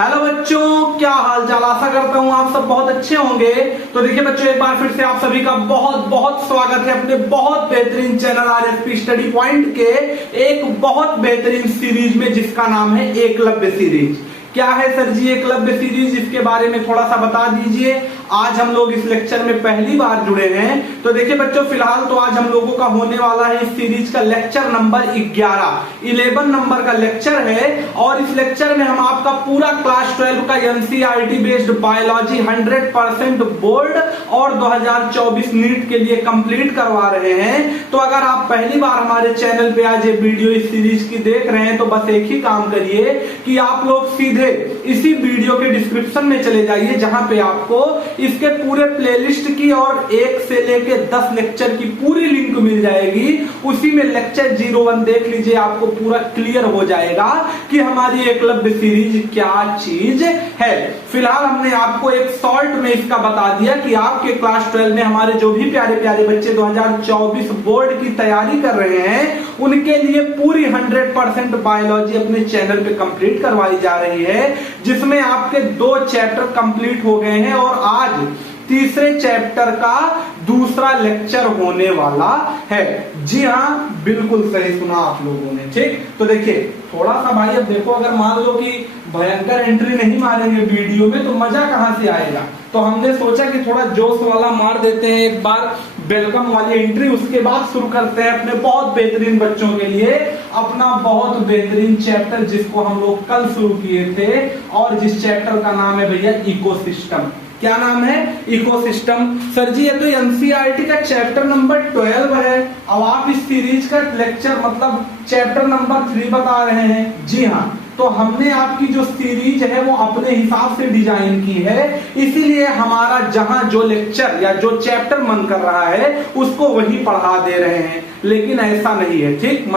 Hello बच्चों, क्या हाल चाल। आशा करता हूँ आप सब बहुत अच्छे होंगे। तो देखिए बच्चों, एक बार फिर से आप सभी का बहुत बहुत स्वागत है अपने बहुत बेहतरीन चैनल आरएसपी स्टडी पॉइंट के एक बहुत बेहतरीन सीरीज में, जिसका नाम है एकलव्य सीरीज। क्या है सर जी एकलव्य सीरीज, इसके बारे में थोड़ा सा बता दीजिए। आज हम लोग इस लेक्चर में पहली बार जुड़े हैं। तो देखिए बच्चों, फिलहाल तो आज हम लोगों का होने वाला है इस सीरीज का लेक्चर नंबर 11 नंबर का लेक्चर है। और इस लेक्चर में हम आपका पूरा क्लास 12 का एनसीईआरटी बेस्ड बायोलॉजी 100% बोर्ड और 2024 नीट के लिए कंप्लीट करवा रहे हैं। तो अगर आप पहली बार हमारे चैनल पे आज ये वीडियो इस सीरीज की देख रहे हैं, तो बस एक ही काम करिए कि आप लोग सीधे इसी वीडियो के डिस्क्रिप्शन में चले जाइए, जहां पे आपको इसके पूरे प्लेलिस्ट की और 1 से लेके 10 लेक्चर की पूरी लिंक मिल जाएगी। उसी में लेक्चर 01 देख लीजिए, आपको पूरा क्लियर हो जाएगा कि हमारी एकलव्य सीरीज क्या चीज है। फिलहाल हमने आपको एक शॉर्ट में इसका बता दिया कि आपके क्लास 12 में हमारे जो भी प्यारे प्यारे बच्चे 2024 बोर्ड की तैयारी कर रहे हैं, उनके लिए पूरी 100% बायोलॉजी अपने चैनल पे कंप्लीट करवाई जा रही है, जिसमें आपके 2 चैप्टर कंप्लीट हो गए हैं और आज तीसरे चैप्टर का दूसरा लेक्चर होने वाला है। जी हाँ, बिल्कुल सही सुना आप लोगों ने। ठीक, तो देखिए थोड़ा सा भाई, अब देखो अगर मान लो कि भयंकर एंट्री नहीं मारेंगे वीडियो में तो मजा कहां से आएगा। तो हमने सोचा कि थोड़ा जोश वाला मार देते हैं एक बार, वेलकम वाली एंट्री। उसके बाद शुरू करते हैं अपने बहुत बेहतरीन बच्चों के लिए अपना बहुत बेहतरीन चैप्टर, जिसको हम लोग कल शुरू किए थे, और जिस चैप्टर का नाम है भैया इकोसिस्टम। क्या नाम है? इकोसिस्टम। सर जी ये तो एनसीईआरटी का चैप्टर नंबर 12 है। अब आप इस सीरीज का लेक्चर मतलब चैप्टर नंबर 3 बता रहे हैं। जी हाँ, तो हमने आपकी जो सीरीज है वो अपने हिसाब से डिजाइन की है, इसीलिए हमारा जहां जो लेक्चर या जो चैप्टर मन कर रहा है उसको वही पढ़ा दे रहे हैं। लेकिन ऐसा नहीं है। ठीक,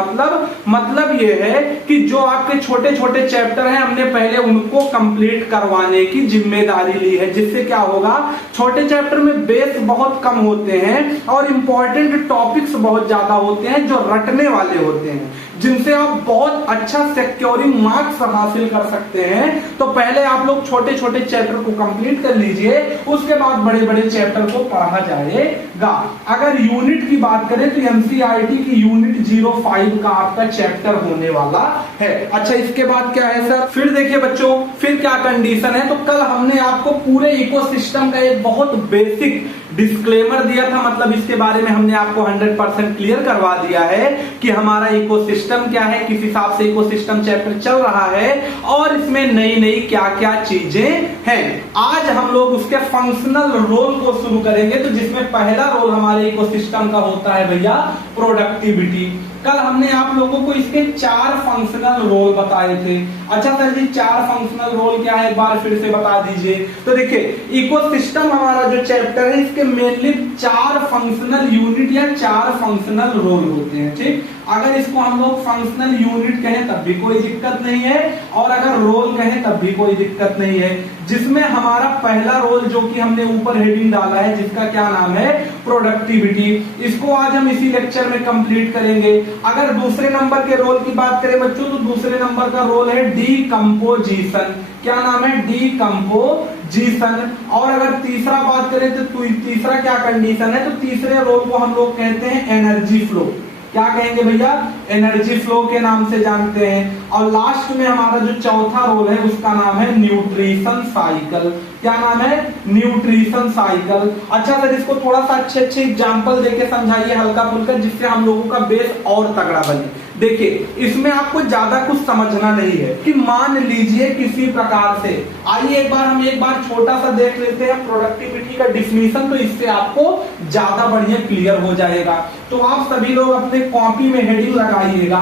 मतलब ये है कि जो आपके छोटे छोटे चैप्टर हैं, हमने पहले उनको कंप्लीट करवाने की जिम्मेदारी ली है, जिससे क्या होगा, छोटे चैप्टर में बेस बहुत कम होते हैं और इंपॉर्टेंट टॉपिक्स बहुत ज्यादा होते हैं जो रटने वाले होते हैं, जिनसे आप बहुत अच्छा सिक्योरिंग मार्क्स हासिल कर सकते हैं। तो पहले आप लोग छोटे छोटे चैप्टर को कंप्लीट कर लीजिए, उसके बाद बड़े बड़े चैप्टर को पढ़ा जाएगा। अगर यूनिट की बात करें तो एनसीईआरटी की यूनिट 05 का आपका चैप्टर होने वाला है। अच्छा, इसके बाद क्या है सर? फिर देखिए बच्चों, फिर क्या कंडीशन है। तो कल हमने आपको पूरे इकोसिस्टम का एक बहुत बेसिक डिस्क्लेमर दिया था, मतलब इसके बारे में हमने आपको 100% क्लियर करवा दिया है कि हमारा इकोसिस्टम क्या है, किस हिसाब से इकोसिस्टम चैप्टर चल रहा है और इसमें नई नई क्या क्या चीजें हैं। आज हम लोग उसके फंक्शनल रोल को शुरू करेंगे। तो जिसमें पहला रोल हमारे इकोसिस्टम का होता है भैया प्रोडक्टिविटी। कल हमने आप लोगों को इसके 4 फंक्शनल रोल बताए थे। अच्छा सर जी, 4 फंक्शनल रोल क्या है, एक बार फिर से बता दीजिए। तो देखिए इकोसिस्टम हमारा जो चैप्टर है, इसके मेनली 4 फंक्शनल यूनिट या 4 फंक्शनल रोल होते हैं। ठीक, अगर इसको हम लोग फंक्शनल यूनिट कहें तब भी कोई दिक्कत नहीं है, और अगर रोल कहें तब भी कोई दिक्कत नहीं है। जिसमें हमारा पहला रोल जो कि हमने ऊपर हेडिंग डाला है, जिसका क्या नाम है, प्रोडक्टिविटी, इसको आज हम इसी लेक्चर में कंप्लीट करेंगे। अगर दूसरे नंबर के रोल की बात करें बच्चों, तो दूसरे नंबर का रोल है डीकंपोजिशन। क्या नाम है? डीकंपोजिशन। और अगर तीसरा बात करें तो तीसरा क्या कंडीशन है, तो तीसरे रोल को हम लोग कहते हैं एनर्जी फ्लो। क्या कहेंगे भैया? एनर्जी फ्लो के नाम से जानते हैं। और लास्ट में हमारा जो चौथा रोल है उसका नाम है न्यूट्रिशन साइकिल। क्या नाम है? Nutrition cycle. अच्छा सर, इसको थोड़ा सा अच्छे एग्जांपल देके समझाइए हल्का फुल्का, जिससे हम लोगों का बेस और तगड़ा बने। देखिए इसमें आपको ज्यादा कुछ समझना नहीं है कि मान लीजिए किसी प्रकार से, आइए हम एक बार छोटा सा देख लेते हैं प्रोडक्टिविटी का डिफिनीशन, तो इससे आपको ज्यादा बढ़िया क्लियर हो जाएगा। तो आप सभी लोग अपने कॉपी में हेडिंग लगाइएगा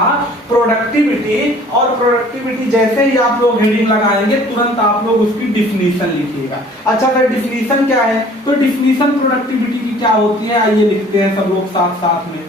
प्रोडक्टिविटी, और प्रोडक्टिविटी जैसे ही आप लोग हेडिंग लगाएंगे तुरंत आप लोग उसकी डिफिनीशन लिखिएगा। अच्छा सर, डिफिनीशन क्या है? तो डिफिनीशन प्रोडक्टिविटी की क्या होती है, आइए लिखते हैं सब लोग साथ साथ में।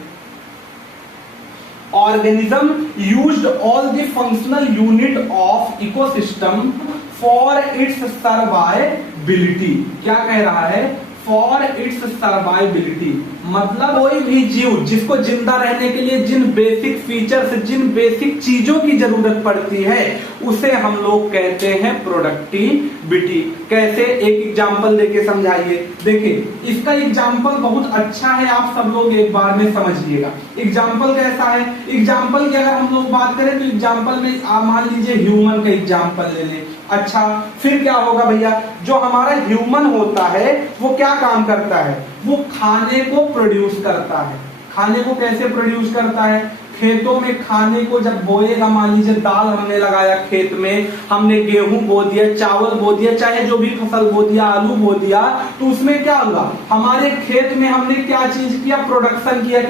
Organism used all the functional unit of ecosystem for its survivability। क्या कह रहा है? फॉर इट्स सर्वाइबिलिटी, मतलब कोई भी जीव जिसको जिंदा रहने के लिए जिन बेसिक फीचर्स, जिन बेसिक चीजों की जरूरत पड़ती है, उसे हम लोग कहते हैं प्रोडक्टिविटी। कैसे, एक एग्जांपल देके समझाइए। देखिए, इसका एग्जांपल बहुत अच्छा है, आप सब लोग एक बार में समझिएगा। एग्जांपल कैसा है? एग्जांपल की अगर हम लोग बात करें तो एग्जांपल में आप मान लीजिए ह्यूमन का एग्जांपल ले लें। अच्छा, फिर क्या होगा भैया, जो हमारा ह्यूमन होता है वो क्या काम करता है? वो खाने को प्रोड्यूस करता है। खाने को कैसे प्रोड्यूस करता है? खेतों में खाने को जब बोएगा, मान लीजिए दाल हमने लगाया खेत में, हमने गेहूं बो दिया, चावल बो दिया, चाहे जो भी फसल बो दिया, आलू बो दिया, तो उसमें क्या हुआ? हमारे खेत में हमने क्या चीज किया? प्रोडक्शन किया।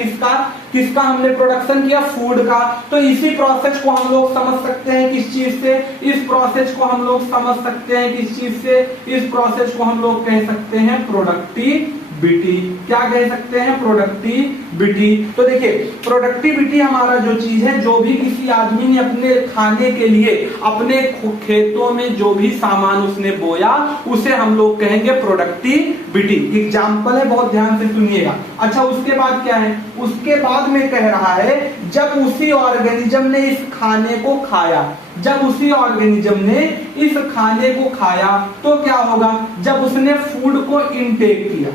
किसका हमने प्रोडक्शन किया? फूड का। तो इसी प्रोसेस को हम लोग समझ सकते हैं किस चीज से? इस प्रोसेस को हम लोग समझ सकते हैं किस चीज से? इस प्रोसेस को हम लोग कह सकते हैं प्रोडक्टिविटी। क्या कह सकते हैं? प्रोडक्टिविटी। तो देखिए, प्रोडक्टिविटी हमारा जो चीज है, जो भी किसी आदमी ने अपने खाने के लिए अपने खेतों में जो भी सामान उसने बोया, उसे हम लोग कहेंगे प्रोडक्टिविटी। एग्जाम्पल है, बहुत ध्यान से सुनिएगा। अच्छा, उसके बाद क्या है? उसके बाद में कह रहा है, जब उसी ऑर्गेनिज्म ने इस खाने को खाया, जब उसी ऑर्गेनिज्म ने इस खाने को खाया तो क्या होगा? जब उसने फूड को इनटेक किया,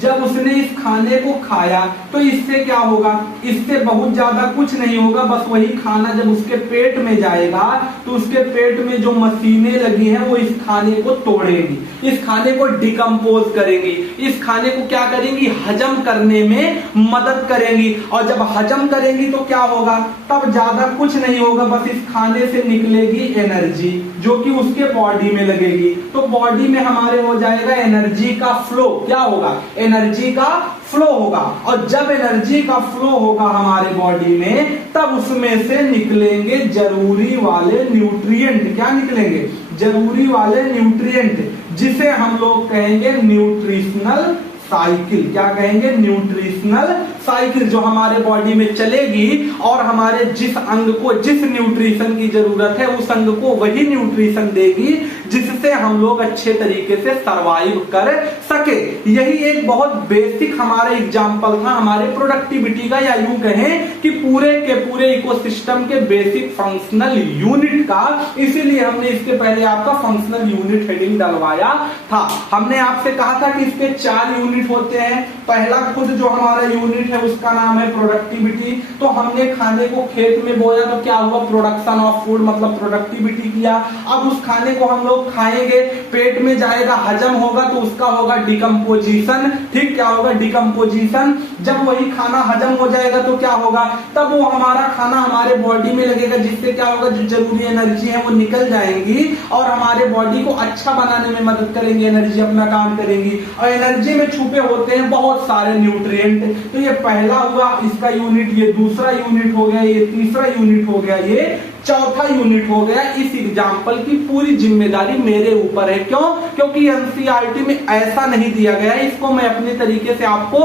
जब उसने इस खाने को खाया तो इससे क्या होगा? इससे बहुत ज्यादा कुछ नहीं होगा, बस वही खाना जब उसके पेट में जाएगा तो उसके पेट में जो मशीनें लगी हैं वो इस खाने को तोड़ेंगी, इस खाने को डिकम्पोज करेंगी, इस खाने को क्या करेंगी? हजम करने में मदद करेंगी। और जब हजम करेंगी तो क्या होगा? तब ज्यादा कुछ नहीं होगा, बस इस खाने से निकलेगी एनर्जी जो कि उसके बॉडी में लगेगी। तो बॉडी में हमारे हो जाएगा एनर्जी का फ्लो। क्या होगा? एनर्जी का फ्लो होगा। और जब एनर्जी का फ्लो होगा हमारे बॉडी में, तब उसमें से निकलेंगे जरूरी वाले न्यूट्रिएंट। क्या निकलेंगे? जरूरी वाले न्यूट्रिएंट, जिसे हम लोग कहेंगे न्यूट्रिशनल साइकिल। क्या कहेंगे? न्यूट्रिशनल साइकिल, जो हमारे बॉडी में चलेगी और हमारे जिस अंग को जिस न्यूट्रिशन की जरूरत है उस अंग को वही न्यूट्रिशन देगी जिससे हम लोग अच्छे तरीके से सरवाइव कर सके। यही एक बहुत बेसिक हमारा एग्जांपल था हमारे प्रोडक्टिविटी का, या यूं कहें कि पूरे के पूरे इकोसिस्टम के बेसिक फंक्शनल यूनिट का। इसीलिए हमने इसके पहले आपका फंक्शनल यूनिट हेडिंग डलवाया था। हमने आपसे कहा था कि इसके 4 यूनिट होते हैं। पहला खुद जो हमारा यूनिट है उसका नाम है प्रोडक्टिविटी। तो हमने खाने को खेत में बोया तो क्या हुआ? प्रोडक्शन ऑफ फूड, मतलब प्रोडक्टिविटी किया। अब उस खाने को हम लोग खाएंगे, पेट में जाएगा, हजम होगा तो उसका होगा डिकम्पोजिशन। ठीक, क्या होगा? डिकम्पोजिशन। जब वही खाना हजम हो जाएगा तो क्या होगा? तब वो हमारा खाना हमारे बॉडी में लगेगा, जिससे क्या होगा? जो जरूरी एनर्जी है वो निकल जाएंगी और हमारे बॉडी को अच्छा बनाने में मदद करेंगी, एनर्जी अपना काम करेंगी। और एनर्जी में छुपे होते हैं बहुत सारे न्यूट्रिएंट। तो ये पहला हुआ इसका यूनिट, ये दूसरा यूनिट हो गया, ये तीसरा यूनिट हो गया, ये चौथा यूनिट हो गया। इस एग्जाम्पल की पूरी जिम्मेदारी मेरे ऊपर है। क्यों? क्योंकि एनसीईआरटी में ऐसा नहीं दिया गया है। इसको मैं अपने तरीके से आपको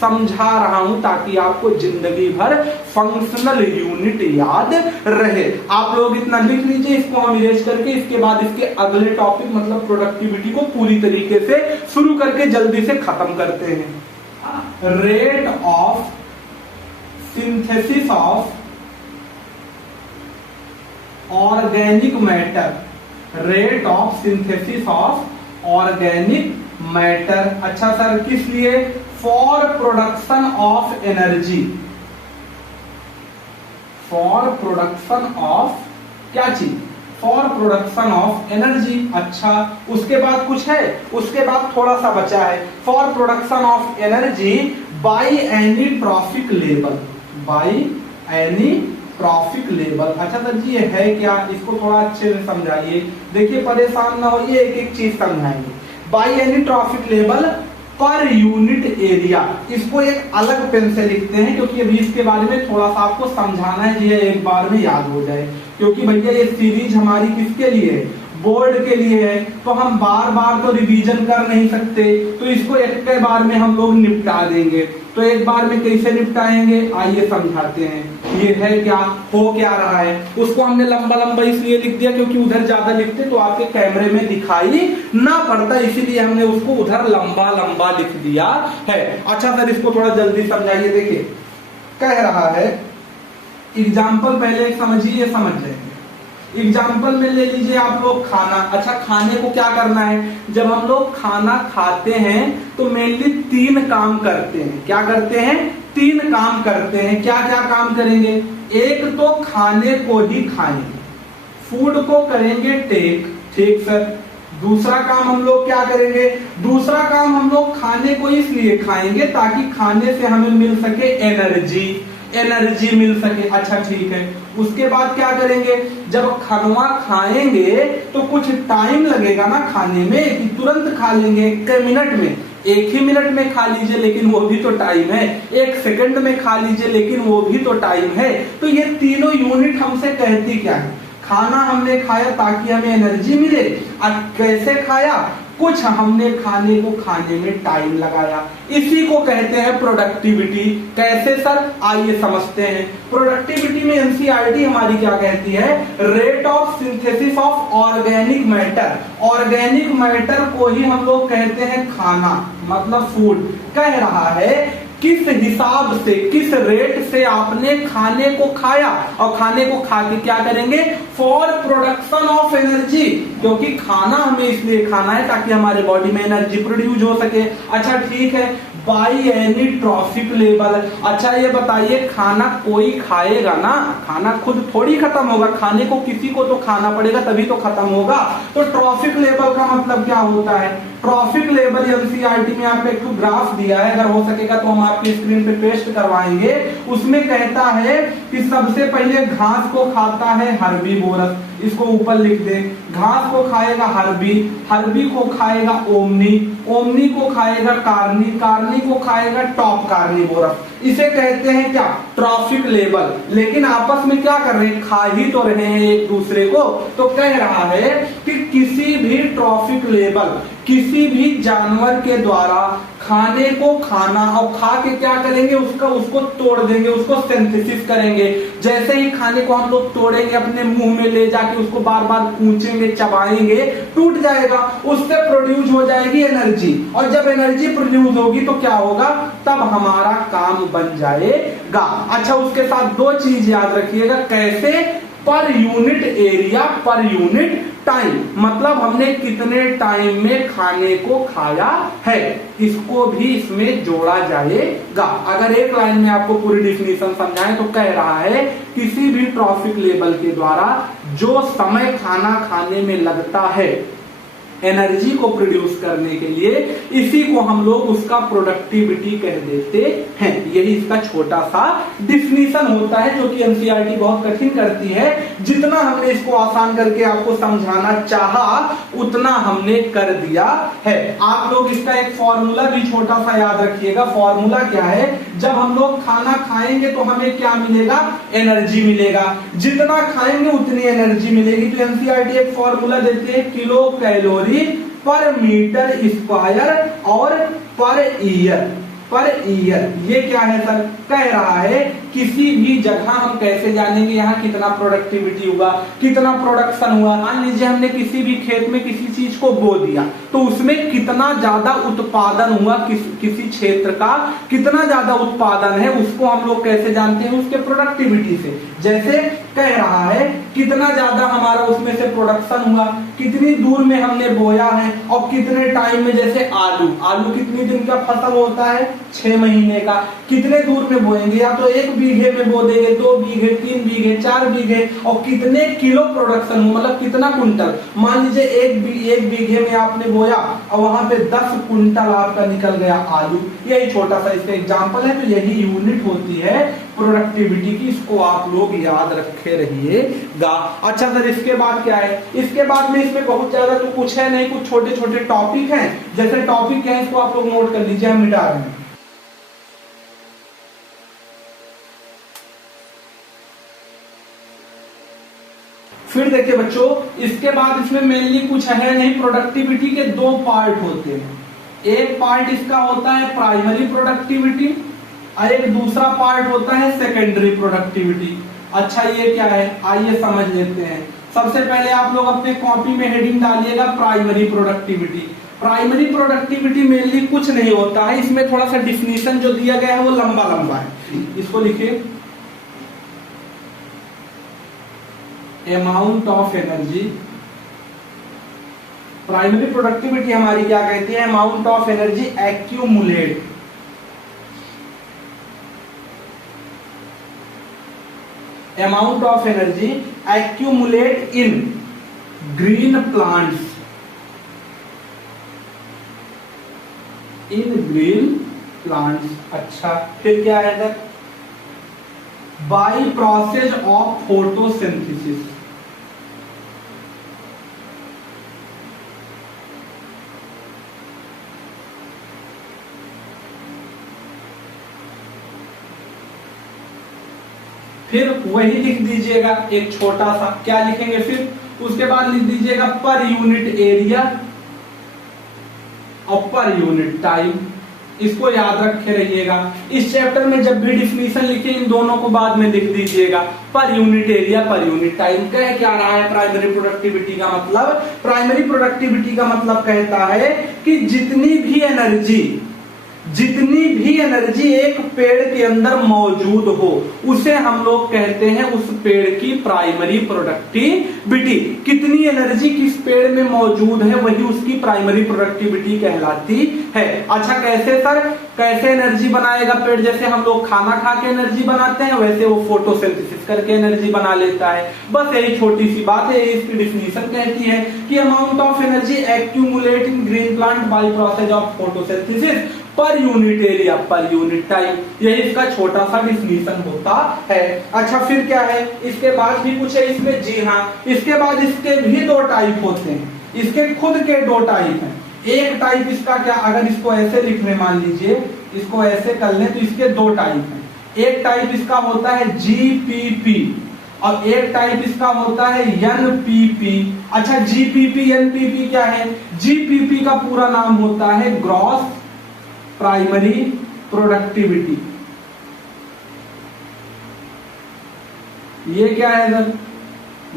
समझा रहा हूं ताकि आपको जिंदगी भर फंक्शनल यूनिट याद रहे। आप लोग इतना लिख लीजिए, इसको हम इरेज करके इसके बाद इसके अगले टॉपिक मतलब प्रोडक्टिविटी को पूरी तरीके से शुरू करके जल्दी से खत्म करते हैं। Rate of synthesis of organic matter, rate of synthesis of organic matter. अच्छा सर, किस लिए? For production of energy, for production of क्या चीज? For production of energy. अच्छा, उसके बाद कुछ है? उसके बाद थोड़ा सा बचा है। For production of energy by any trophic level, by any trophic level. अच्छा सर जी, ये है क्या? इसको थोड़ा अच्छे से समझाइए। देखिए, परेशान ना होइए, एक एक चीज समझाएंगे। By any trophic level per unit area, इसको एक अलग पेन से लिखते हैं क्योंकि अभी इसके बारे में थोड़ा सा आपको समझाना है, ये एक बार में याद हो जाए। क्योंकि भैया ये सीरीज हमारी किसके लिए है? बोर्ड के लिए है, तो हम बार बार तो रिवीजन कर नहीं सकते, तो इसको एक बार में हम लोग निपटा देंगे। तो एक बार में कैसे निपटाएंगे आइए समझाते हैं। ये है क्या, हो क्या रहा है। उसको हमने लंबा लंबा इसलिए लिख दिया क्योंकि उधर ज्यादा लिखते तो आपके कैमरे में दिखाई ना पड़ता, इसीलिए हमने उसको उधर लंबा लंबा लिख दिया है। अच्छा सर इसको थोड़ा जल्दी समझाइए। देखिए कह रहा है एग्जाम्पल पहले समझिए, समझ लेंगे। एग्जाम्पल में ले लीजिए आप लोग खाना। अच्छा खाने को क्या करना है, जब हम लोग खाना खाते हैं तो मेनली 3 काम करते हैं। क्या करते हैं, 3 काम करते हैं। क्या क्या काम करेंगे, एक तो खाने को ही खाएंगे, फूड को करेंगे टेक, ठीक सर। दूसरा काम हम लोग क्या करेंगे, दूसरा काम हम लोग खाने को इसलिए खाएंगे ताकि खाने से हमें मिल सके एनर्जी, एनर्जी मिल सके। अच्छा ठीक है, उसके बाद क्या करेंगे, जब खाना खाएंगे तो कुछ टाइम लगेगा ना खाने में, कि तुरंत खा लेंगे 1 मिनट में, 1 ही मिनट में खा लीजिए लेकिन वो भी तो टाइम है, 1 सेकंड में खा लीजिए लेकिन वो भी तो टाइम है। तो ये तीनों यूनिट हमसे कहती क्या है, खाना हमने खाया ताकि हमें एनर्जी मिले, और कैसे खाया, कुछ हमने खाने को खाने में टाइम लगाया, इसी को कहते हैं प्रोडक्टिविटी। कैसे सर, आइए समझते हैं। प्रोडक्टिविटी में एनसीईआरटी हमारी क्या कहती है, rate of synthesis of organic matter. Organic matter को ही हम लोग कहते हैं खाना, मतलब फूड। कह रहा है किस हिसाब से, किस रेट से आपने खाने को खाया, और खाने को खा के क्या करेंगे, फॉर प्रोडक्शन ऑफ एनर्जी, क्योंकि खाना हमें इसलिए खाना है ताकि हमारे बॉडी में एनर्जी प्रोड्यूस हो सके। अच्छा ठीक है, बाई एनी ट्रॉफिक लेवल। अच्छा ये बताइए, खाना कोई खाएगा ना, खाना खुद थोड़ी खत्म होगा, खाने को किसी को तो खाना पड़ेगा तभी तो खत्म होगा। तो ट्रॉफिक लेवल का मतलब क्या होता है, ट्रॉफिक लेवल एनसीईआरटी में आपको एक ग्राफ दिया है, अगर हो सकेगा तो हम आपकी स्क्रीन पे पेस्ट करवाएंगे। उसमें कहता है कि सबसे पहले घास को खाता है हर्बीवोरस, इसको ऊपर लिख दे। घास को खाएगा हर्बी, हर्बी को खाएगा ओमनी, ओमनी को खाएगा कार्नी, कार्नी को खाएगा टॉप कार्निवोरस। इसे कहते हैं क्या, ट्रॉफिक लेवल। लेकिन आपस में क्या कर रहे हैं, खा ही तो रहे हैं एक दूसरे को। तो कह रहा है कि किसी भी ट्रॉफिक लेवल, किसी भी जानवर के द्वारा खाने को खाना और खा के क्या करेंगे, उसको तोड़ देंगे, उसको सिंथेसिस करेंगे। जैसे ही खाने को हम लोग तोड़ेंगे, अपने मुंह में ले जाके उसको बार बार कूचेंगे, चबाएंगे, टूट जाएगा, उससे प्रोड्यूस हो जाएगी एनर्जी। और जब एनर्जी प्रोड्यूस होगी तो क्या होगा, तब हमारा काम बन जाएगा। अच्छा उसके साथ 2 चीज याद रखिएगा, कैसे, per unit area, per unit time, मतलब हमने कितने टाइम में खाने को खाया है, इसको भी इसमें जोड़ा जाएगा। अगर एक लाइन में आपको पूरी डिफिनीशन समझाएं तो कह रहा है किसी भी ट्रॉफिक लेवल के द्वारा जो समय खाना खाने में लगता है एनर्जी को प्रोड्यूस करने के लिए, इसी को हम लोग उसका प्रोडक्टिविटी कह देते हैं। यही इसका छोटा सा डिफिनीशन होता है, जो कि एनसीईआरटी बहुत कठिन करती है। जितना हमने इसको आसान करके आपको समझाना चाहा उतना हमने कर दिया है। आप लोग इसका एक फॉर्मूला भी छोटा सा याद रखिएगा। फॉर्मूला क्या है, जब हम लोग खाना खाएंगे तो हमें क्या मिलेगा, एनर्जी मिलेगा। जितना खाएंगे उतनी एनर्जी मिलेगी। तो एनसीईआरटी एक फॉर्मूला देती है, किलो कैलोरी पर मीटर स्क्वायर और पर ईयर, पर ईयर। ये क्या है सर, कह रहा है किसी भी जगह हम कैसे जानेंगे यहाँ कितना प्रोडक्टिविटी हुआ, कितना प्रोडक्शन हुआ। मान लीजिए हमने किसी भी खेत में किसी चीज को बो दिया तो उसमें कितना ज्यादा उत्पादन हुआ, किसी क्षेत्र का कितना ज्यादा उत्पादन है, उसको हम लोग कैसे जानते हैं, उसके प्रोडक्टिविटी से। जैसे कह रहा है कितना ज्यादा हमारा उसमें से प्रोडक्शन हुआ, कितनी दूर में हमने बोया है और कितने टाइम में। जैसे आलू, आलू कितनी दिन का फसल होता है, 6 महीने का। कितने दूर में बोएंगे, या तो 1 बीघे में बो देंगे, 2 बीघे, 3 बीघे, 4 बीघे, और कितने किलो प्रोडक्शन हुआ, मतलब कितना कुंटल। मान लीजिए 1 बीघे में आपने बोया और वहां पे 10 कुंटल आपका निकल गया आलू। यही छोटा सा इसका एग्जांपल है। तो यही यूनिट होती है प्रोडक्टिविटी की, इसको आप लोग याद रखे रहिएगा। अच्छा सर इसके बाद क्या है, इसके बाद में इसमें बहुत ज्यादा तो कुछ है नहीं, कुछ छोटे छोटे टॉपिक हैं। जैसे टॉपिक क्या है, इसको आप लोग नोट कर लीजिए, हम मिटा रहे हैं। फिर देखिए बच्चों, इसके बाद इसमें मेनली कुछ है नहीं। प्रोडक्टिविटी के 2 पार्ट होते हैं। एक पार्ट इसका होता है प्राइमरी प्रोडक्टिविटी और एक दूसरा पार्ट होता है सेकेंडरी प्रोडक्टिविटी। अच्छा ये क्या है, आइए समझ लेते हैं। सबसे पहले आप लोग अपने कॉपी में हेडिंग डालिएगा primary productivity. Primary productivity mainly कुछ नहीं होता है, इसमें थोड़ा सा डिफिनीशन जो दिया गया है वो लंबा लंबा है, इसको लिखिए। Amount of energy, primary productivity हमारी क्या कहती है, amount of energy accumulate, amount of energy accumulate in green plants, in green plants। अच्छा फिर क्या है sir, by process of photosynthesis, फिर वही लिख दीजिएगा एक छोटा सा, क्या लिखेंगे फिर उसके बाद लिख दीजिएगा पर यूनिट एरिया और पर यूनिट टाइम। इसको याद रखे रहिएगा। इस चैप्टर में जब भी डिफिनीशन लिखे इन दोनों को बाद में लिख दीजिएगा, per unit area per unit time. कह क्या रहा है प्राइमरी प्रोडक्टिविटी का मतलब, प्राइमरी प्रोडक्टिविटी का मतलब कहता है कि जितनी भी एनर्जी एक पेड़ के अंदर मौजूद हो उसे हम लोग कहते हैं उस पेड़ की प्राइमरी प्रोडक्टिविटी। कितनी एनर्जी किस पेड़ में मौजूद है वही उसकी प्राइमरी प्रोडक्टिविटी कहलाती है। अच्छा कैसे सर, कैसे एनर्जी बनाएगा पेड़, जैसे हम लोग खाना खा के एनर्जी बनाते हैं वैसे वो फोटोसिंथेसिस करके एनर्जी बना लेता है। बस यही छोटी सी बात है। इसकी डिफिनीशन कहती है कि amount of energy accumulate in green plant by process of photosynthesis per unit area per unit time. यही इसका छोटा सा डिफिनीशन होता है। अच्छा फिर क्या है, इसके बाद भी कुछ है इसमें, जी हाँ, इसके बाद इसके भी दो टाइप होते हैं, इसके खुद के दो टाइप हैं। एक टाइप इसका क्या, अगर इसको ऐसे लिख लें, मान लीजिए इसको ऐसे कर लें तो इसके दो टाइप हैं। एक टाइप इसका होता है जीपीपी और एक टाइप इसका होता है एनपीपी। अच्छा जीपीपी एनपीपी क्या है, जीपीपी का पूरा नाम होता है ग्रॉस प्राइमरी प्रोडक्टिविटी। ये क्या है सर,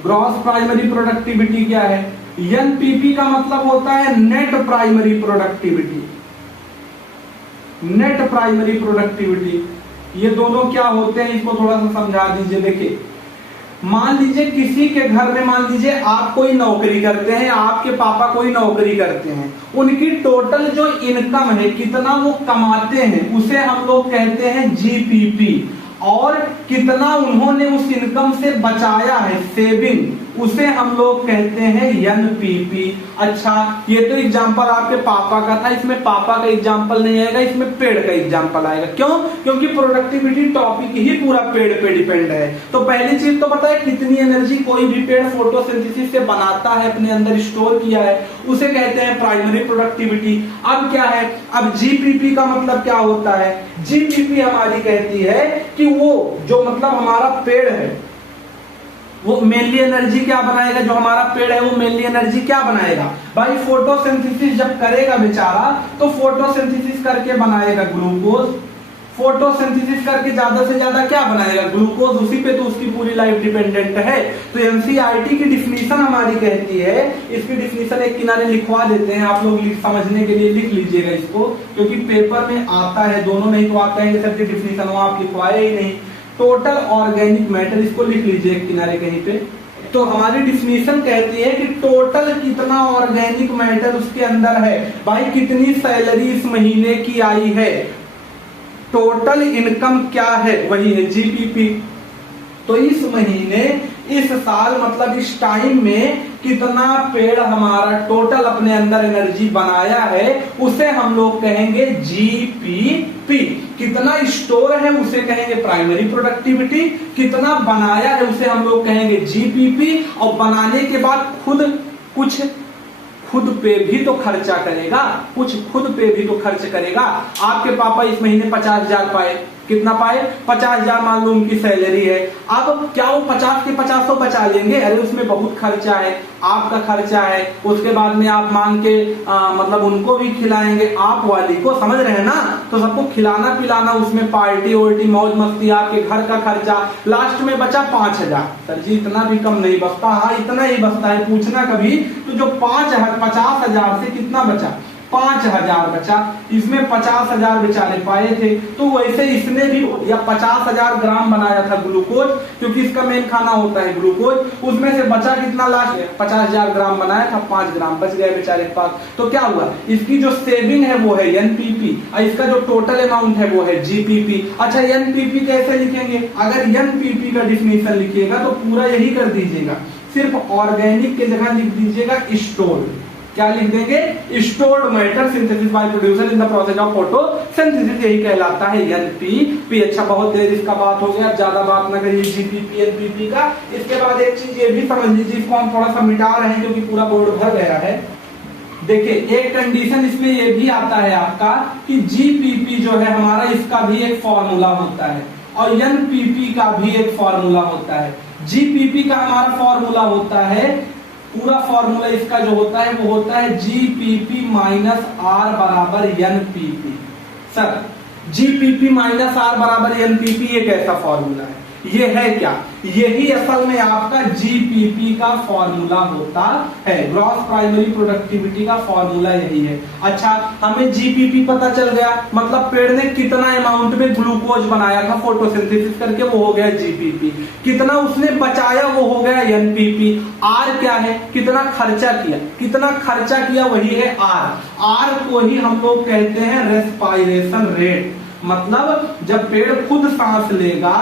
ग्रॉस प्राइमरी प्रोडक्टिविटी क्या है। एनपीपी का मतलब होता है net primary productivity, net primary productivity. ये दोनों क्या होते हैं इसको थोड़ा सा समझा दीजिए। देखिए मान लीजिए किसी के घर में, मान लीजिए आप कोई नौकरी करते हैं, आपके पापा कोई नौकरी करते हैं, उनकी टोटल जो इनकम है कितना वो कमाते हैं उसे हम लोग कहते हैं जीपीपी, और कितना उन्होंने उस इनकम से बचाया है सेविंग उसे हम लोग कहते हैं एनपीपी। अच्छा ये तो एग्जांपल आपके पापा का था, इसमें पापा का एग्जांपल नहीं आएगा, इसमें पेड़ का एग्जांपल आएगा। क्यों, क्योंकि प्रोडक्टिविटी टॉपिक ही पूरा पेड़ पे डिपेंड है। तो पहली चीज तो पता है कितनी एनर्जी कोई भी पेड़ फोटोसिंथेसिस से बनाता है, अपने अंदर स्टोर किया है, उसे कहते हैं प्राइमरी प्रोडक्टिविटी। अब क्या है, अब जीपीपी का मतलब क्या होता है, जीपीपी हमारी कहती है कि वो जो मतलब हमारा पेड़ है वो मेनली एनर्जी क्या बनाएगा, जो हमारा पेड़ है वो मेनली एनर्जी क्या बनाएगा भाई, फोटोसिंथेसिस जब करेगा बेचारा तो फोटोसिंथेसिस करके बनाएगा ग्लूकोज, फोटोसिंथेसिस करके ज्यादा से ज्यादा क्या बनाएगा ग्लूकोज, उसी पे तो उसकी पूरी लाइफ डिपेंडेंट है। तो एनसीईआरटी की डिफिनीशन हमारी कहती है, इसकी डिफिनीशन एक किनारे लिखवा देते हैं, आप लोग समझने के लिए लिख लीजिएगा इसको, क्योंकि पेपर में आता है, दोनों में ही तो आता है सर डिफिनीशन, वो आप लिखवाए ही नहीं। टोटल ऑर्गेनिक मैटर, इसको लिख लीजिए एक किनारे कहीं पे। तो हमारी डिफिनीशन कहती है कि टोटल कितना ऑर्गेनिक मैटर उसके अंदर है, भाई कितनी सैलरी इस महीने की आई है, टोटल इनकम क्या है, वही है जीपीपी। तो इस महीने, इस साल मतलब इस टाइम में कितना पेड़ हमारा टोटल अपने अंदर एनर्जी बनाया है उसे हम लोग कहेंगे जीपीपी। कितना स्टोर है उसे कहेंगे प्राइमरी प्रोडक्टिविटी, कितना बनाया है उसे हम लोग कहेंगे जीपीपी, और बनाने के बाद कुछ खुद पे भी तो खर्चा करेगा, कुछ खुद पे भी तो खर्च करेगा। आपके पापा इस महीने 50,000 पाए, कितना पाए? 50,000 मान लो उनकी सैलरी है। अब क्या वो 50 के 50 तो बचा लेंगे? अरे उसमें बहुत खर्चा है, आपका खर्चा है, उसके बाद में आप मान के मतलब उनको भी खिलाएंगे, आप वाली को, समझ रहे हैं ना? तो सबको खिलाना पिलाना, उसमें पार्टी वार्टी मौज मस्ती, आपके घर का खर्चा, लास्ट में बचा 5,000। सर जी इतना भी कम नहीं बचता। हाँ इतना ही बचता है, पूछना कभी। तो जो 50,000 से कितना बचा? 5,000 बचा। इसमें 50,000 बेचारे पाए थे, तो वैसे इसने भी या 50,000 ग्राम बनाया था ग्लूकोज, क्योंकि इसका मेन खाना होता है ग्लूकोज। उसमें से बचा कितना लास्ट में? 50,000 ग्राम बनाया था, 5 ग्राम बच गए बेचारे के पास। तो क्या हुआ? इसकी जो सेविंग है वो है एनपीपी, और इसका जो टोटल अमाउंट है वो है जीपीपी। अच्छा एनपीपी कैसे लिखेंगे? अगर एनपीपी का डिफिनीशन लिखिएगा तो पूरा यही कर दीजिएगा, सिर्फ ऑर्गेनिक के जगह लिख दीजिएगा स्टोर। क्या लिख देंगे? Stored matter synthesis by producer in the process of photosynthesis, यही कहलाता है एनपीपी। अच्छा बहुत देर इसका बात हो गया, ज्यादा बात ना करिए जीपीपी एनपीपी का। इसके बाद एक चीज ये भी समझ लीजिए, इसको हम थोड़ा सा मिटा रहे हैं क्योंकि पूरा बोर्ड भर गया है। देखिए एक कंडीशन इसमें ये भी आता है आपका कि जीपीपी जो है हमारा, इसका भी एक फॉर्मूला होता है और एनपीपी का भी एक फॉर्मूला होता है। जीपीपी का हमारा फॉर्मूला होता है, पूरा फॉर्मूला इसका जो होता है वो होता है जीपीपी माइनस आर बराबर NPP. Sir GPP minus R बराबर एनपीपी ये कैसा फॉर्मूला है? ये है क्या? यही असल में आपका जीपीपी का फॉर्मूला होता है, ग्रॉस प्राइमरी प्रोडक्टिविटी का फॉर्मूला यही है। अच्छा हमें जीपीपी पता चल गया, मतलब पेड़ ने कितना अमाउंट में ग्लूकोज बनाया था फोटोसिंथेसिस करके, वो हो गया जीपीपी। कितना उसने बचाया वो हो गया एनपीपी। आर क्या है? कितना खर्चा किया, कितना खर्चा किया वही है आर। आर को ही हम लोग कहते हैं रेस्पायरेशन रेट, मतलब जब पेड़ खुद सांस लेगा,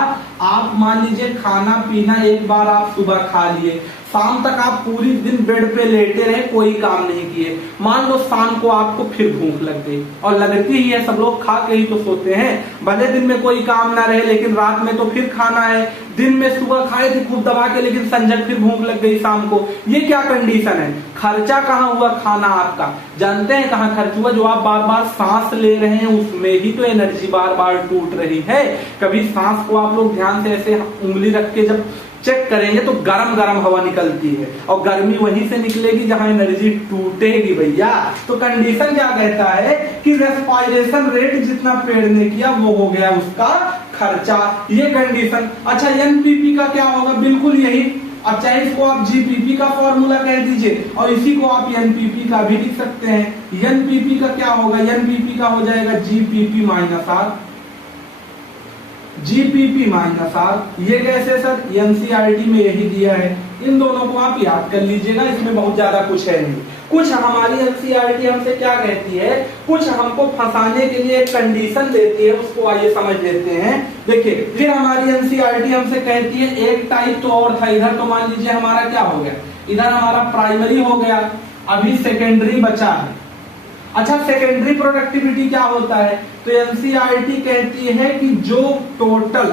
आप मान लीजिए खाना पीना एक बार आप सुबह खा लिए, शाम तक आप पूरी दिन बेड पे लेटे रहे, कोई काम नहीं किए, मान लो शाम को आपको फिर भूख लग गई, और लगती ही है, सब लोग खा के ही तो सोते हैं, भले दिन में कोई काम ना रहे लेकिन रात में तो फिर खाना है। दिन में सुबह खाए थे खूब दबा के, लेकिन संजय फिर भूख लग गई शाम को। ये क्या कंडीशन है? खर्चा कहाँ हुआ? खाना आपका जानते हैं कहाँ खर्च हुआ? जो आप बार बार सांस ले रहे हैं उसमें ही तो एनर्जी बार बार टूट रही है। कभी सांस को आप लोग ध्यान से ऐसे उंगली रख के जब चेक करेंगे तो गरम गरम हवा निकलती है, और गर्मी वहीं से निकलेगी जहां एनर्जी टूटेगी भैया। तो कंडीशन क्या कहता है कि रेस्पायरेशन रेट जितना पेड़ ने किया वो हो गया उसका खर्चा, ये कंडीशन। अच्छा एनपीपी का क्या होगा? बिल्कुल यही। अब चाहे इसको आप जीपीपी का फॉर्मूला कह दीजिए और इसी को आप एनपीपी का भी लिख सकते हैं। एनपीपी का क्या होगा? एनपीपी का हो जाएगा GPP minus R, GPP minus R. ये कैसे सर? एनसीईआरटी में यही दिया है, इन दोनों को आप याद कर लीजिएगा, इसमें बहुत ज्यादा कुछ है नहीं। कुछ हमारी एनसीईआरटी हमसे क्या कहती है, कुछ हमको फंसाने के लिए एक कंडीशन देती है, उसको आइए समझ लेते हैं। देखिए फिर हमारी एनसीईआरटी हमसे कहती है एक टाइप तो और था इधर, तो मान लीजिए हमारा क्या हो गया, इधर हमारा प्राइमरी हो गया, अभी सेकेंडरी बचा है। अच्छा सेकेंडरी प्रोडक्टिविटी क्या होता है? तो एनसीईआरटी कहती है कि जो टोटल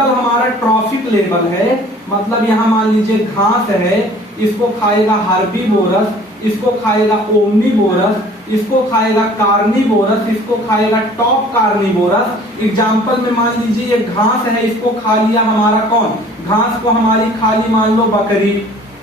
हमारा ट्रॉफिक लेवल है, मतलब यहाँ मान लीजिए घास है, इसको खाएगा हर्बीवोरस, इसको खाएगा ओमनीवोरस, इसको खाएगा कार्निवोरस, इसको खाएगा टॉप कार्निवोरस। एग्जाम्पल में मान लीजिए ये घास है, इसको खा लिया हमारा कौन? घास को हमारी खाली मान लो बकरी,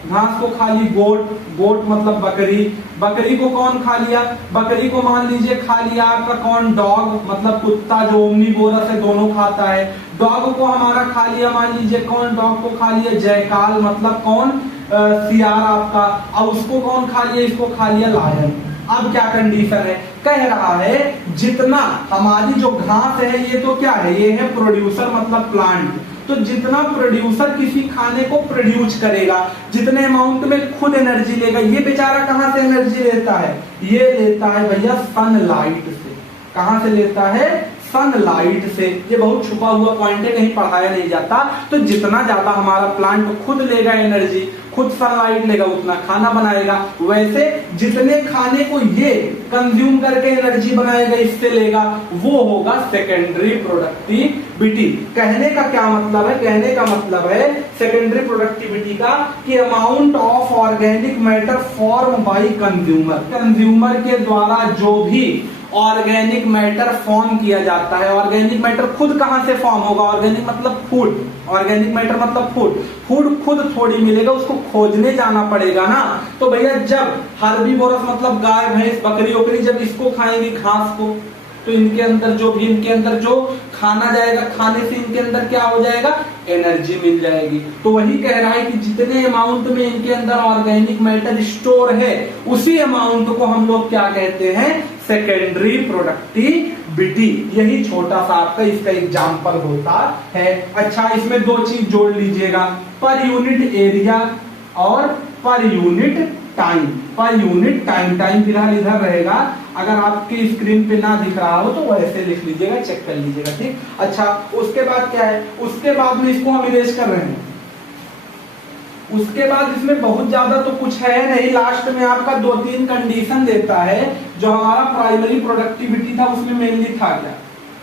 घास को खा ली गोट, गोट मतलब बकरी, बकरी को कौन खा लिया? बकरी को मान लीजिए खा लिया आपका कौन? डॉग मतलब कुत्ता, जो ओमनीवोरस है दोनों खाता है। डॉग को हमारा खा लिया मान लीजिए कौन? डॉग को खा लिया जयकाल मतलब कौन? सियार आपका। अब उसको कौन खा लिया? इसको खा लिया लायन। अब क्या कंडीशन है? कह रहा है जितना हमारी जो घास है ये तो क्या है? ये है प्रोड्यूसर मतलब प्लांट। तो जितना प्रोड्यूसर किसी खाने को प्रोड्यूस करेगा, जितने अमाउंट में खुद एनर्जी लेगा, ये बेचारा कहां से एनर्जी लेता है? ये लेता है भैया सनलाइट से। कहां से लेता है? सनलाइट से। ये बहुत छुपा हुआ पॉइंट है, कहीं पढ़ाया नहीं जाता। तो जितना ज्यादा हमारा प्लांट खुद लेगा एनर्जी, खुद सनलाइट लेगा, उतना खाना बनाएगा। वैसे जितने खाने को ये कंज्यूम करके एनर्जी बनाएगा, इससे लेगा, वो होगा सेकेंडरी प्रोडक्टिविटी। कहने का क्या मतलब है? कहने का मतलब है सेकेंडरी प्रोडक्टिविटी का कि amount of organic matter form by consumer, consumer के द्वारा जो भी ऑर्गेनिक मैटर फॉर्म किया जाता है। ऑर्गेनिक मैटर खुद कहां से फॉर्म होगा? ऑर्गेनिक मतलब फूड, ऑर्गेनिक मैटर मतलब फूड, फूड खुद थोड़ी मिलेगा, उसको खोजने जाना पड़ेगा ना। तो भैया जब हर्बीवोरस मतलब गाय भैंस बकरी ओकरी जब इसको खाएंगी घास को, तो इनके अंदर जो खाना जाएगा, खाने से इनके अंदर क्या हो जाएगा? एनर्जी मिल जाएगी। तो वही कह रहा है कि जितने अमाउंट में इनके अंदर ऑर्गेनिक मैटर स्टोर है, उसी अमाउंट को हम लोग क्या कहते हैं? Secondary productivity. यही छोटा सा आपका इसका एग्जाम्पल होता है। अच्छा, इसमें दो चीज जोड़ लीजिएगा, पर यूनिट एरिया और per unit time. Per unit time, time फिलहाल इधर रहेगा, अगर आपकी स्क्रीन पे ना दिख रहा हो तो वैसे लिख लीजिएगा, चेक कर लीजिएगा, ठीक। अच्छा, उसके बाद क्या है? उसके बाद में इसको हम इरेज कर रहे हैं। उसके बाद इसमें बहुत ज्यादा तो कुछ है नहीं, लास्ट में आपका 2-3 कंडीशन देता है। जो हमारा प्राइमरी प्रोडक्टिविटी था उसमें मेनली था क्या?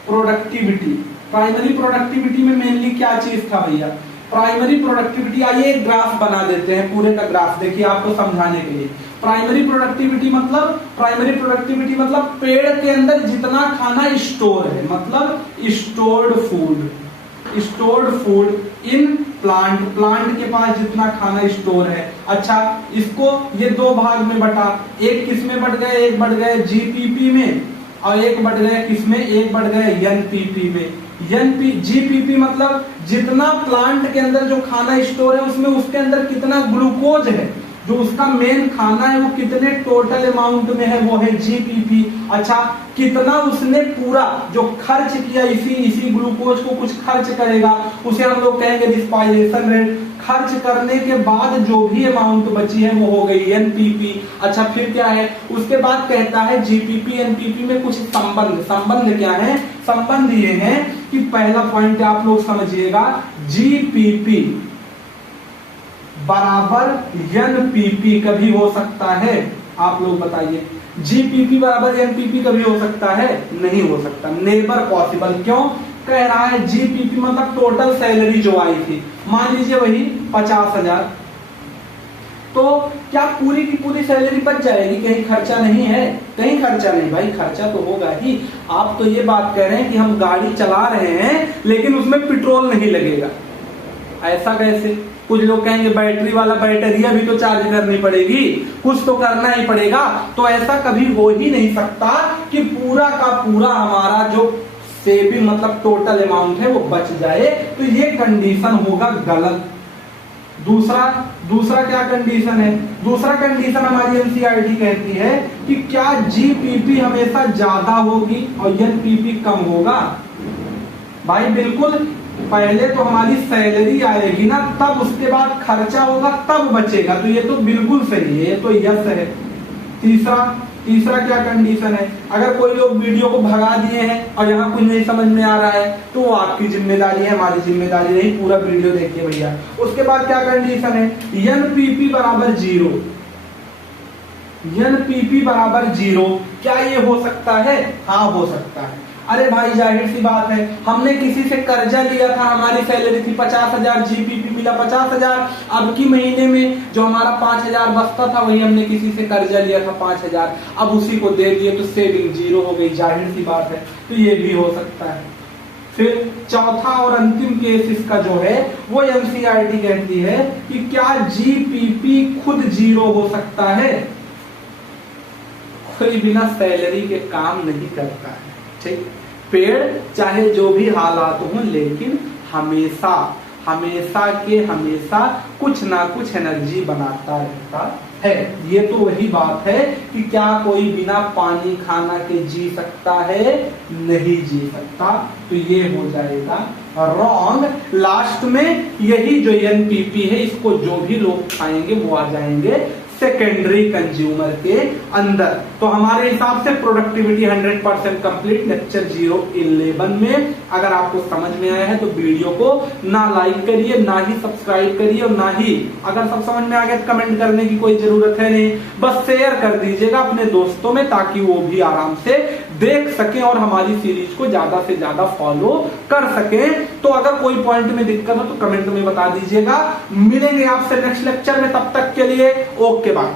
प्रोडक्टिविटी। प्राइमरी प्रोडक्टिविटी में मेनली क्या चीज था भैया? Primary productivity. आइए एक ग्राफ बना देते हैं, पूरे का ग्राफ देखिए आपको समझाने के लिए। प्राइमरी प्रोडक्टिविटी मतलब पेड़ के अंदर जितना खाना स्टोर है, मतलब stored food in plant, plant के पास जितना खाना स्टोर है। अच्छा, इसको ये दो भाग में बटा, एक किस में बढ़ गए? एक बढ़ गए जीपीपी में, और एक बढ़ गए किसमें? एक बढ़ गए एनपीपी में। जीपीपी मतलब जितना प्लांट के अंदर जो खाना स्टोर है उसमें उसके अंदर कितना ग्लूकोज है, जो उसका मेन खाना है वो कितने टोटल अमाउंट में है, वो है जीपीपी। अच्छा, कितना उसने पूरा जो खर्च किया इसी ग्लूकोज को कुछ खर्च करेगा, उसे हम लोग कहेंगे रिस्पायरेशन रेट। खर्च करने के बाद जो भी अमाउंट बची है वो हो गई एनपीपी। अच्छा, फिर क्या है? उसके बाद कहता है जीपीपी एनपीपी में कुछ संबंध क्या है? संबंध ये है कि पहला पॉइंट आप लोग समझिएगा, जीपीपी बराबर एनपीपी कभी हो सकता है? आप लोग बताइए, जीपीपी बराबर एनपीपी कभी हो सकता है? नहीं हो सकता, नेवर पॉसिबल। क्यों? कह रहा है जीपीपी मतलब टोटल सैलरी जो आई थी, मान लीजिए वही 50,000, तो क्या पूरी की पूरी सैलरी बच जाएगी? कहीं खर्चा नहीं है? कहीं खर्चा नहीं भाई, खर्चा तो होगा ही। आप तो ये बात कह रहे हैं कि हम गाड़ी चला रहे हैं लेकिन उसमें पेट्रोल नहीं लगेगा, ऐसा कैसे? कुछ लोग कहेंगे बैटरी वाला बैटरिया भी तो चार्ज करनी पड़ेगी, कुछ तो करना ही पड़ेगा। तो ऐसा कभी हो ही नहीं सकता कि पूरा का पूरा हमारा जो सेविंग मतलब टोटल अमाउंट है वो बच जाए, तो ये कंडीशन होगा गलत। दूसरा क्या कंडीशन है? दूसरा कंडीशन हमारी एनसीईआरटी कहती है कि क्या जीपीपी हमेशा ज्यादा होगी और एनपीपी कम होगा? भाई बिल्कुल, पहले तो हमारी सैलरी आएगी ना, तब उसके बाद खर्चा होगा, तब बचेगा। तो ये तो बिल्कुल सही है, ये तो यस है। तीसरा क्या कंडीशन है? अगर कोई लोग वीडियो को भगा दिए हैं और यहाँ कुछ नहीं समझ में आ रहा है तो वो आपकी जिम्मेदारी है, हमारी जिम्मेदारी नहीं। पूरा वीडियो देखिए भैया। उसके बाद क्या कंडीशन है? एनपीपी बराबर 0। एनपीपी बराबर 0, क्या ये हो सकता है? हाँ, हो सकता है। अरे भाई जाहिर सी बात है, हमने किसी से कर्जा लिया था, हमारी सैलरी थी 50,000, जीपीपी मिला 50,000, अब की महीने में जो हमारा 5,000 बचता था वही हमने किसी से कर्जा लिया था 5,000, अब उसी को दे दिए तो सेविंग 0 हो गई, जाहिर सी बात है। तो ये भी हो सकता है। फिर चौथा और अंतिम केस इसका जो है वो एनसीईआरटी कहती है कि क्या जीपीपी खुद 0 हो सकता है? कोई बिना सैलरी के काम नहीं करता है, ठीक। पेड़ चाहे जो भी हालात हो, लेकिन हमेशा कुछ ना कुछ एनर्जी बनाता रहता है। ये तो वही बात है कि क्या कोई बिना पानी खाना के जी सकता है? नहीं जी सकता। तो ये हो जाएगा रॉन्ग। लास्ट में यही जो एनपीपी है, इसको जो भी लोग खाएंगे वो आ जाएंगे सेकेंडरी कंज्यूमर के अंदर। तो हमारे हिसाब से प्रोडक्टिविटी 100% कंप्लीट लेक्चर 011 में। अगर आपको समझ में आया है तो वीडियो को ना लाइक करिए, ना ही सब्सक्राइब करिए, और ना ही अगर सब समझ में आ गया तो कमेंट करने की कोई जरूरत है नहीं, बस शेयर कर दीजिएगा अपने दोस्तों में ताकि वो भी आराम से देख सके और हमारी सीरीज को ज्यादा से ज्यादा फॉलो कर सके। तो अगर कोई पॉइंट में दिक्कत हो तो कमेंट में बता दीजिएगा। मिलेंगे आपसे नेक्स्ट लेक्चर में, तब तक के लिए ओके बाय।